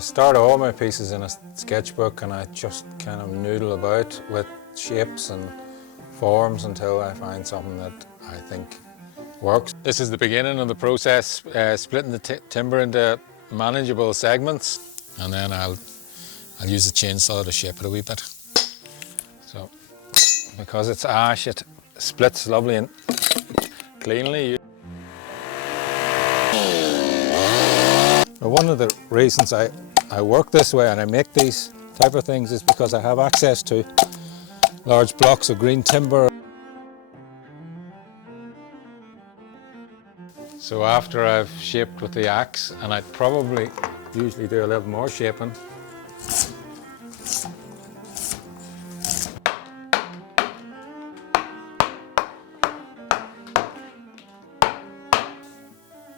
start all my pieces in a sketchbook and I just kind of noodle about with shapes and forms until I find something that I think works. This is the beginning of the process, splitting the timber into manageable segments, and then I'll use the chainsaw to shape it a wee bit. So, because it's ash, it splits lovely and cleanly. One of the reasons I work this way and I make these type of things is because I have access to large blocks of green timber. So after I've shaped with the axe, and I'd probably usually do a little more shaping,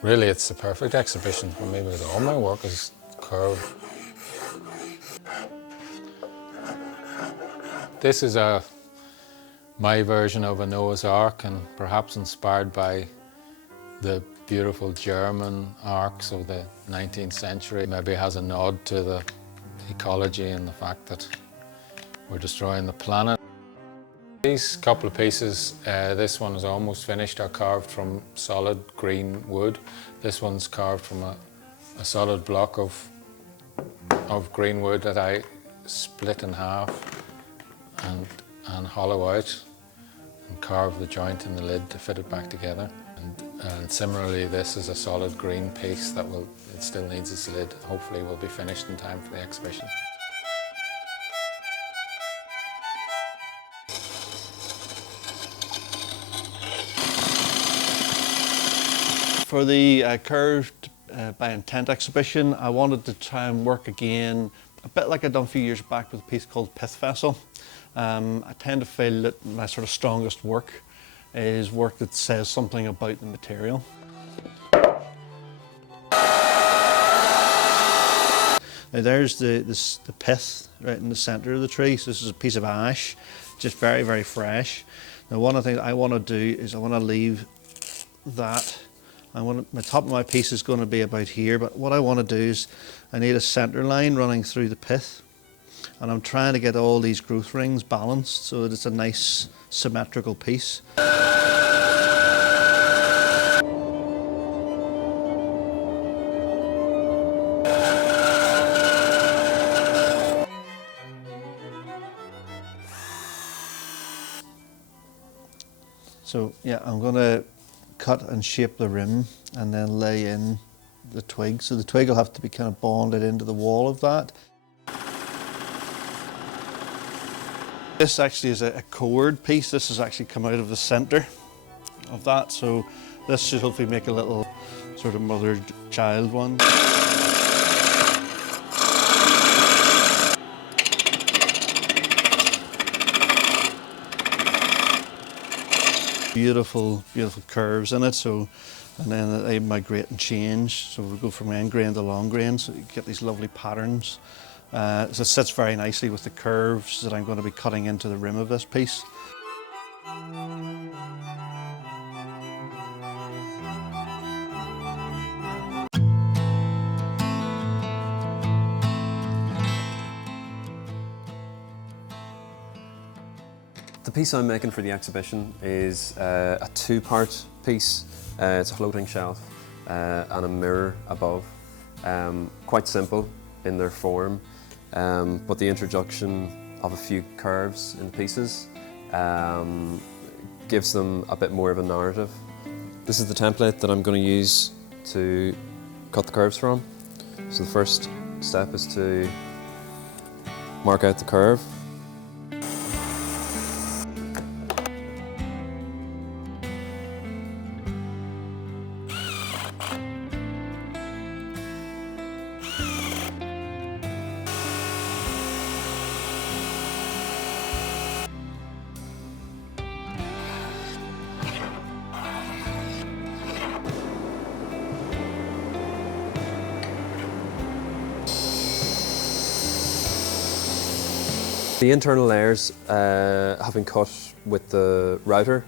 really it's the perfect exhibition for me because all my work is curved. This is my version of a Noah's Ark, and perhaps inspired by the beautiful German arks of the 19th century. Maybe has a nod to the ecology and the fact that we're destroying the planet. These couple of pieces, this one is almost finished, are carved from solid green wood. This one's carved from a solid block of green wood that I split in half and hollow out and carve the joint in the lid to fit it back together. And similarly, this is a solid green piece that it still needs its lid. Hopefully will be finished in time for the exhibition. For the curved by intent exhibition, I wanted to try and work again, a bit like I'd done a few years back with a piece called Pith Vessel. I tend to feel that my sort of strongest work is work that says something about the material. Now there's the pith right in the centre of the tree. So this is a piece of ash, just very, very fresh. Now one of the things I want to do is I want to leave that. My top of my piece is going to be about here, but what I want to do is I need a centre line running through the pith, and I'm trying to get all these growth rings balanced so that it's a nice symmetrical piece. So yeah, I'm going to cut and shape the rim and then lay in the twig. So the twig will have to be kind of bonded into the wall of that. This actually is a cord piece. This has actually come out of the centre of that. So this should hopefully make a little sort of mother-child one. Beautiful, beautiful curves in it. So, and then they migrate and change. So we'll go from end grain to long grain. So you get these lovely patterns. So it sits very nicely with the curves that I'm going to be cutting into the rim of this piece. The piece I'm making for the exhibition is a two-part piece. It's a floating shelf and a mirror above. Quite simple in their form, but the introduction of a few curves in the pieces gives them a bit more of a narrative. This is the template that I'm going to use to cut the curves from. So the first step is to mark out the curve. The internal layers have been cut with the router,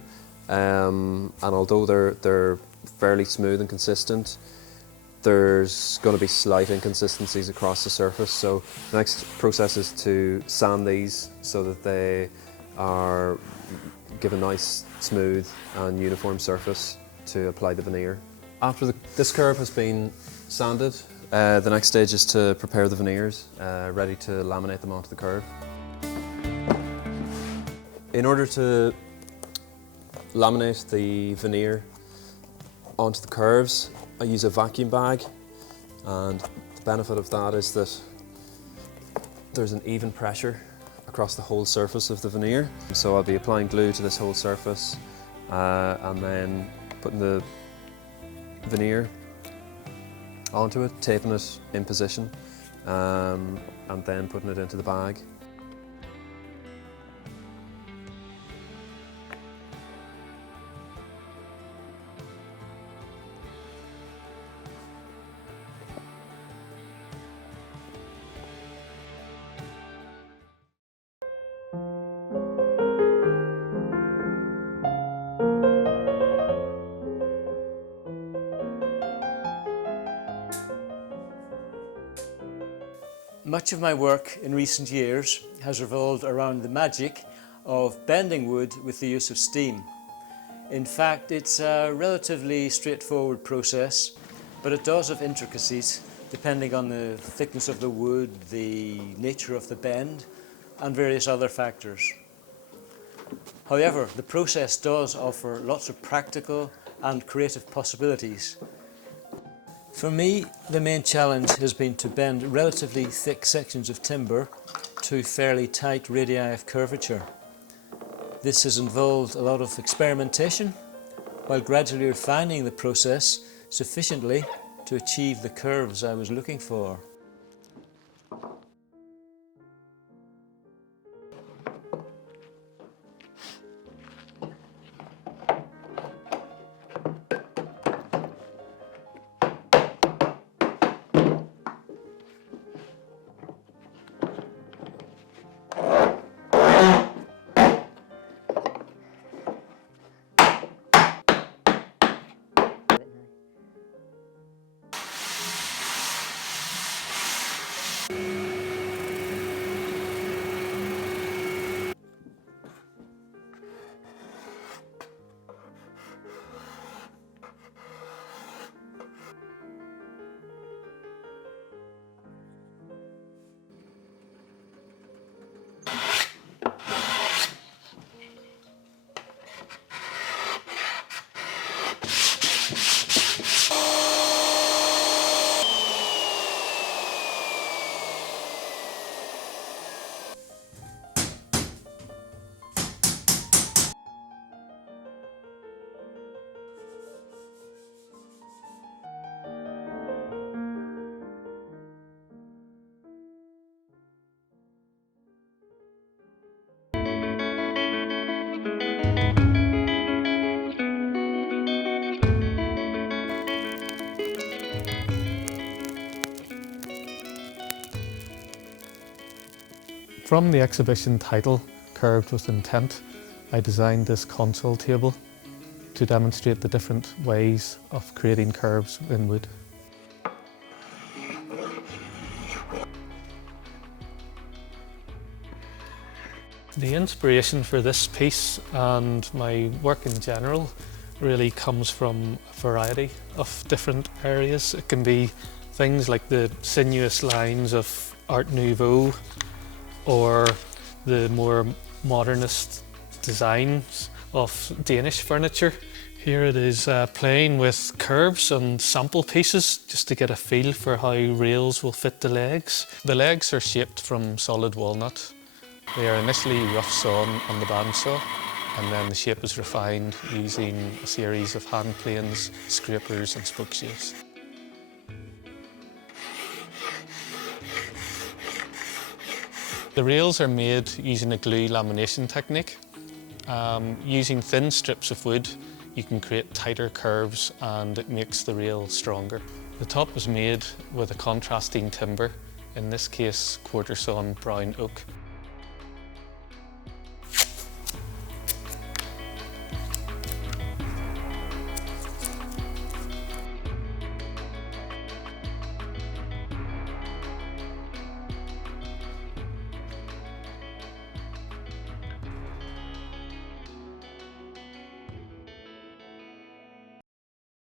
and although they're fairly smooth and consistent, there's going to be slight inconsistencies across the surface. So the next process is to sand these so that they give a nice, smooth and uniform surface to apply the veneer. After this curve has been sanded, the next stage is to prepare the veneers, ready to laminate them onto the curve. In order to laminate the veneer onto the curves, I use a vacuum bag, and the benefit of that is that there's an even pressure across the whole surface of the veneer. So I'll be applying glue to this whole surface and then putting the veneer onto it, taping it in position, and then putting it into the bag. Much of my work in recent years has revolved around the magic of bending wood with the use of steam. In fact, it's a relatively straightforward process, but it does have intricacies depending on the thickness of the wood, the nature of the bend, and various other factors. However, the process does offer lots of practical and creative possibilities. For me, the main challenge has been to bend relatively thick sections of timber to fairly tight radii of curvature. This has involved a lot of experimentation, while gradually refining the process sufficiently to achieve the curves I was looking for. From the exhibition title, Curved with Intent, I designed this console table to demonstrate the different ways of creating curves in wood. The inspiration for this piece and my work in general really comes from a variety of different areas. It can be things like the sinuous lines of Art Nouveau or the more modernist designs of Danish furniture. Here it is playing with curves and sample pieces just to get a feel for how rails will fit the legs. The legs are shaped from solid walnut. They are initially rough sawn on the bandsaw, and then the shape is refined using a series of hand planes, scrapers and spoke shaves. The rails are made using a glue lamination technique. Using thin strips of wood, you can create tighter curves and it makes the rail stronger. The top is made with a contrasting timber, in this case quarter sawn brown oak.